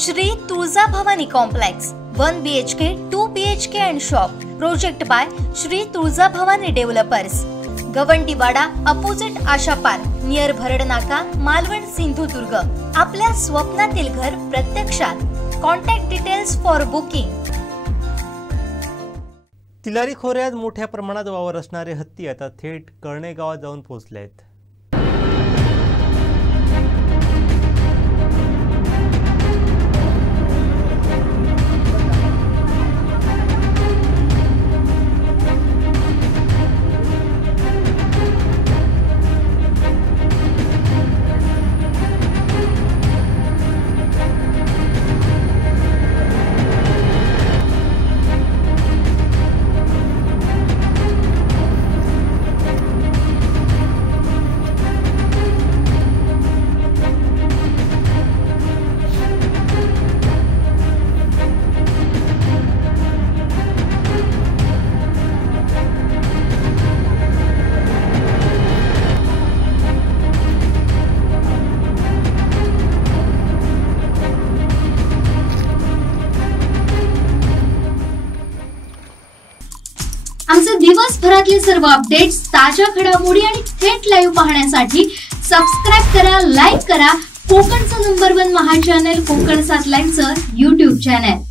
Shri Tuljabhavani complex 1 BHK 2 BHK and shop project by Shri Tuljabhavani developers Gawandiwada opposite Asha park near Bharadnaka Malvan Sindhudurg. आपल्या स्वप्नातील घर प्रत्यक्षात। Contact details for booking. Tilari खोऱ्यात मोठ्या प्रमाणात वावर असणारे हत्ती आता थेट कळणे गावात जाऊन पोहोचलेत। आमचे दिवसभरातले सर्व अपडेट्स, ताज्या घडामोडी आणि थेट लाईव्ह पाहण्यासाठी सबस्क्राइब करा, लाईक करा कोकणचं नंबर 1 महा चॅनल कोकण 7 लाईव्हचं YouTube चॅनल।